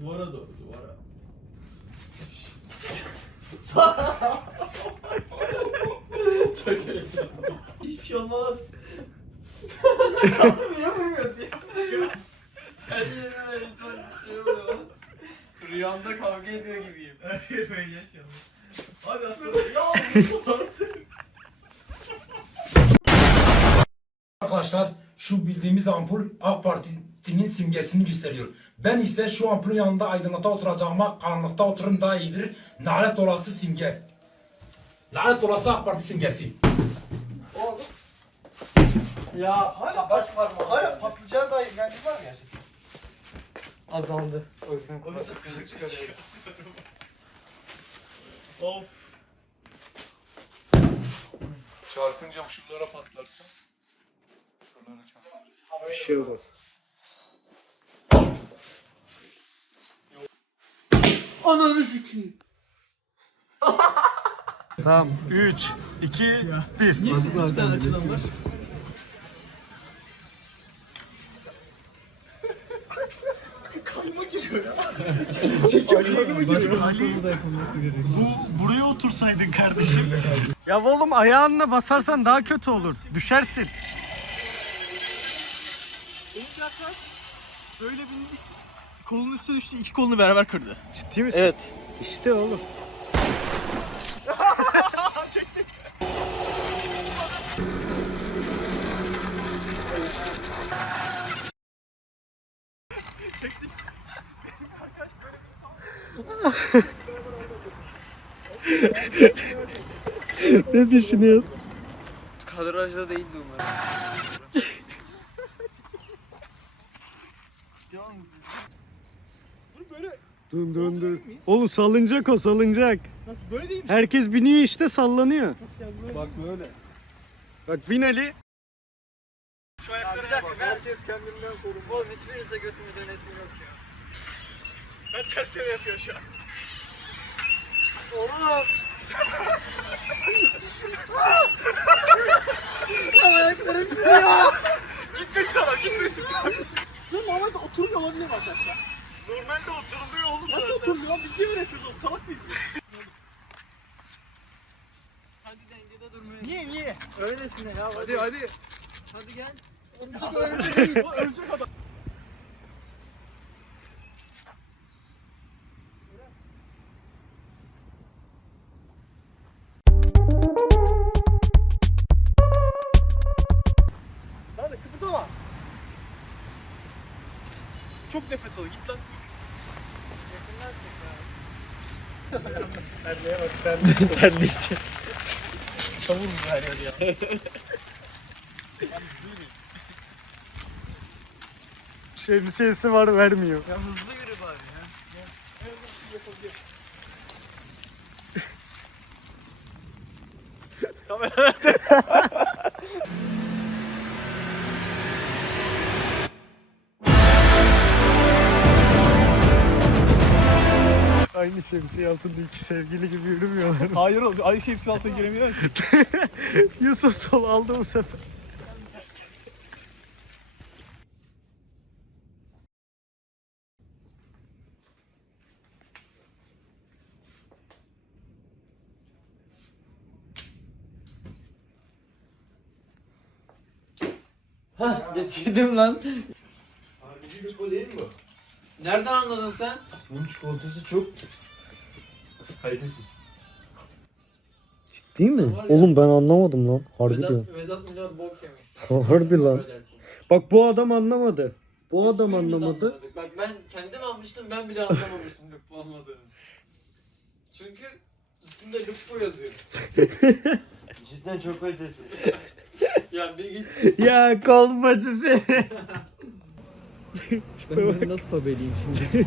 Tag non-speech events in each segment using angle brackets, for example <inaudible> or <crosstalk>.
Duvara doğru duvara. <laughs> Çok heyecanlı. Hiçbir şey olmaz. Niye vurmuyor diye. Her yerime heyecan bir şey oluyor. Rüyamda kavga ediyor gibiyim. Her yerime yaşanıyor. Hadi aslında ya artık. Arkadaşlar şu bildiğimiz ampul AK Parti'nin simgesini gösteriyor. Ben ise şu ampulün yanında aydınlıkta oturacağıma karanlıkta otururum daha iyidir. Lanet olası simge. Lanet olası AK Parti simgesi. Oğlum. Ya Hala baş parmağım. Hala patlayacağı dair inancın var mı gerçekten? azaldı. O yüzden O yüzden. Of. Çarpınca şuralara patlarsın. Şuralara çarpar. Bir şey olmaz. Ananı sikeyim. Tamam. 3, 2, 1. Niye sizin iki tane açılan var? Kalma giriyor ya. Çekiyor kalma giriyor. Bu buraya otursaydın kardeşim. ya oğlum ayağınla basarsan daha kötü olur. Düşersin. Benim yaklaş böyle bindi. Kolun üstüne düştü iki kolunu beraber kırdı. Ciddi misin? Evet. İşte oğlum. ne düşünüyorsun? Kadrajda değildi umarım. Böyle Dön dön dön. Oğlum salınacak o salınacak. nasıl böyle değil mi? Herkes biniyor işte sallanıyor. Bak böyle. Bak bin Ali. Şu ayakları ben herkes kendinden sorumlu. oğlum hiçbirinizde götümü dönesim yok ya. Ben ters yere yapıyor şu an. Oğlum. <laughs> Gitmesin adam gitmesin. Lan normalde oturmuyor olabilir mi arkadaşlar? Normalde oturuluyor oğlum Nasıl oturmuyor lan? Biz niye böyle yapıyoruz oğlum? Salak mıyız biz? Hadi dengede durmaya. Niye niye? Öylesine ya. Hadi hadi. Hadi gel. O ölecek adam. Çok nefes al git lan. Terleyecek. Kavur mu her yer ya? Şemsiyesi var vermiyor. Ya hızlı yürü bari ya. Aynı şemsiye altında iki sevgili gibi yürümüyorlar. <laughs> Hayır oğlum aynı şey hepsi altına giremiyor. <laughs> Yusuf sol aldı bu sefer. Hah geçirdim lan. Harbi bu değil mi bu? Nereden anladın sen? Bunun çikolatası çok kalitesiz. Değil mi? Var ya. Oğlum ben anlamadım lan. Harbi diyorum. Vedat, Vedat Milor bok yemişsin. <laughs> Harbi lan. Affedersin. Bak bu adam anlamadı. Bu adam Hiçbirimiz anlamadı. anlamadık. Bak ben kendim almıştım ben bile anlamamıştım <laughs> lupo olmadığını. Çünkü üstünde lupo yazıyor. <laughs> Cidden çok kalitesiz. Ya bir git. ya kol bacısı. Ben bunu nasıl sobeleyeyim şimdi?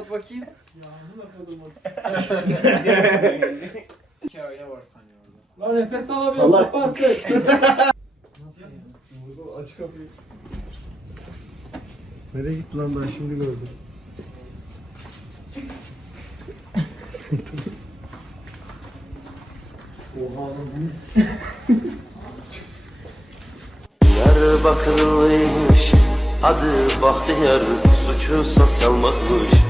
Kapat bakayım. <laughs> İki aile var sanıyor orada. Lan nefes alamıyorum. Salak. Kapat. <laughs> Nasıl yani? Aç kapıyı. Nereye gitti lan ben şimdi gördüm. Oha lan Diyarbakırlıymış Adı Bahtiyar Suçu salmakmış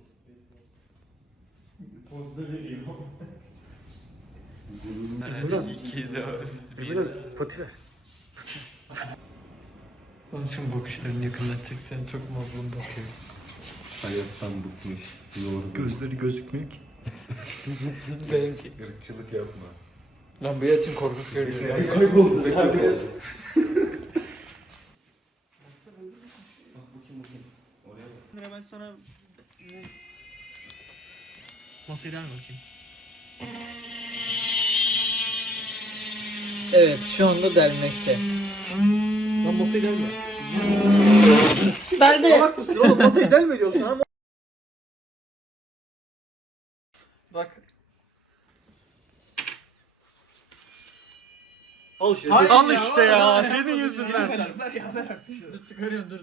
Emirhan pati ver. Şu bakışlarını yakınlatacaksan çok mazlum bakıyor. Hayattan bıkmış. Yorgun. Gözleri gözükmüyor ki. Benimki. Irkçılık yapma. Lan bu için korkunç görüyor. ya. <laughs> Kayboldu. Ben sana der mi bakayım? Evet şu anda delmekte. Lan masayı delme. Nerede? Salak mısın oğlum masayı delme diyorum sana. Bak. Al işte. Al ya, işte ya. Senin yüzünden. Ver ya ver artık. Dur çıkarıyorum dur.